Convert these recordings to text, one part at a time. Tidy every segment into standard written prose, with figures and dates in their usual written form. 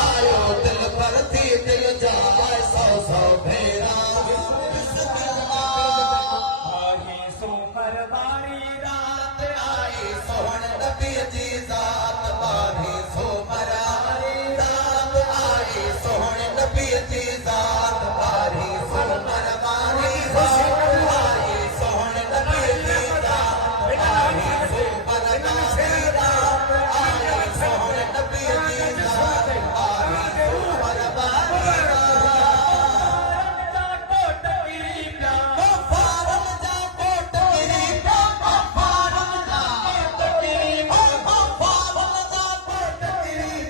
आयो दिल पर थी दिल जाए सौ सौ फेरा आई सोमर वारी रात आई सोहण नबी जी जात बारी सोमर वारी रात आई सोहण नबी जी जात बारी सोमर वारी रात आई सोहण नबी जी जात बारी सोमर वारी रात आई सोहण नबी जी जात बारी सोमर वारी फारम जा कोट गिरी फारम जा कोट गिरी फारम जा कोट गिरी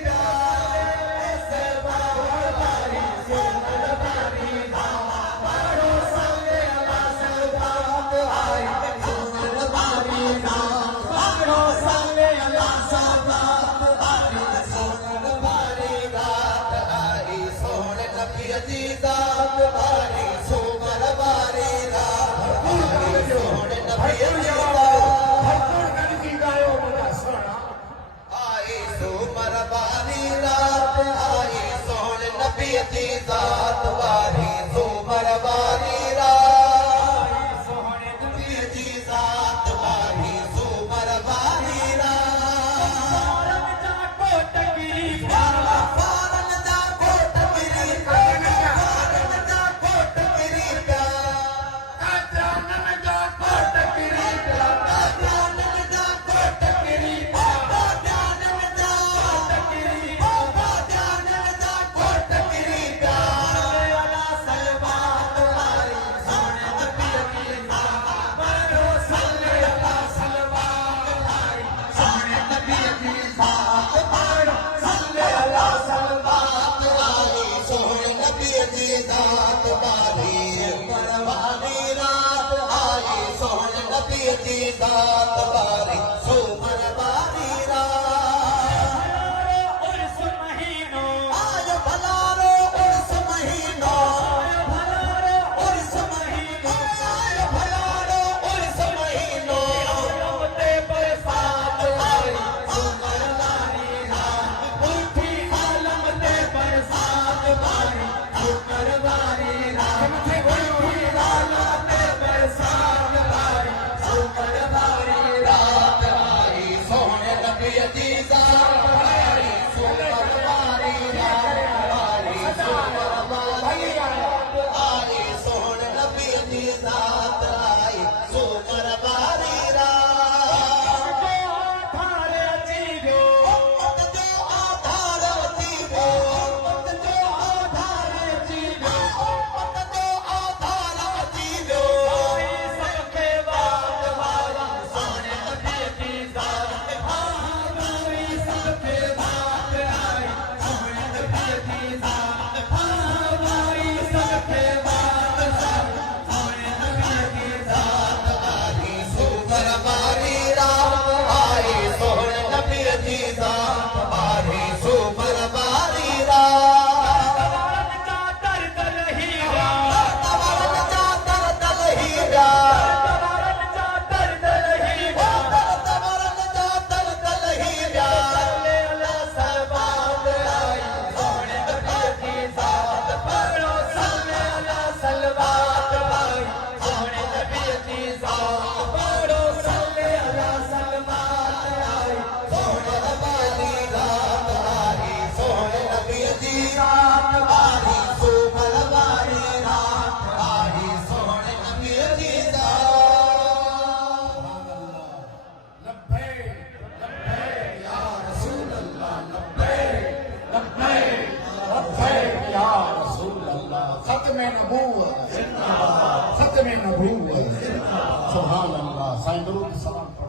ऐसे बारी सोमर वारी बारो संगे अल्लाह सल्लत आई सोमर वारी बारो संगे अल्लाह सल्लत आई सोमर वारी रात आई सोहण नबी जी जात बारी सोमर वारी रात आई सोहण नबी जी जात आई सोमर वारी रात आई सोहण नबी जी जात बारी सोमर वारी रात सोहण नबी जी जात बारी सोमर वारी रात फारम जा कोट गिरी फारम जा कोट गिरी फारम जा कोट गिरी जानन जा कोट गिरी जानन जा कोट गिरी जानन जा कोट गिरी जानन जा कोट गिरी वाला सलवात वारी सोहण नबी जी जात बारो संगे अल्लाह सलवात वारी सोहण नबी जी जात बारो संगे अल्लाह सलवात वारी सोहण नबी जी जात बारी परवानी रात आई सोहण नबी जी जात बारी सोमर वारी रात उर्स महीनो आज भलारो उर्स महीनो भलारो उर्स महीनो आज भलारो उर्स महीनो रमते बरसात आई सोमर वारी रात उठी आलम ते बरसात वारी सोमर वारी रात उठी आलम ते बरसात वारी सोमर वारी रात आई सोहण नबी जी जात बारी सोमर वारी रात आई सोमर वारी रात आई सोहण नबी जी जात आई सोमर वारी रात थार अची वियो उम्मत जो आधार अची वियो उम्मत जो आधार अची वियो उम्मत जो आधार अची वियो सबके बात वाला सोहण नबी जी जात आई सबके बात आई सोहण नबी जी जात आई सबके बात सोहण नबी जी जात आई सोमर वारी रात आई सोहण नबी जी जात बारी सोमर वारी रात तवारन का दर्द लहीरा तवरन जा दर हीरा तवारन का दर्द लहीरा तवरन जा दर हीरा ले अला सलवात आई सोहण नबी जी जात पढ़ो सल्ले अला सलवात आई सोहण नबी जी जात पढ़ो सल्ले अला सलवात आई सोमर वारी रात आई सोहण नबी जी जात बारी सोमर वारी रात आई सोहण नबी जी जात सत्य में नबूवत सुभान अल्लाह साईं दरूद सलाम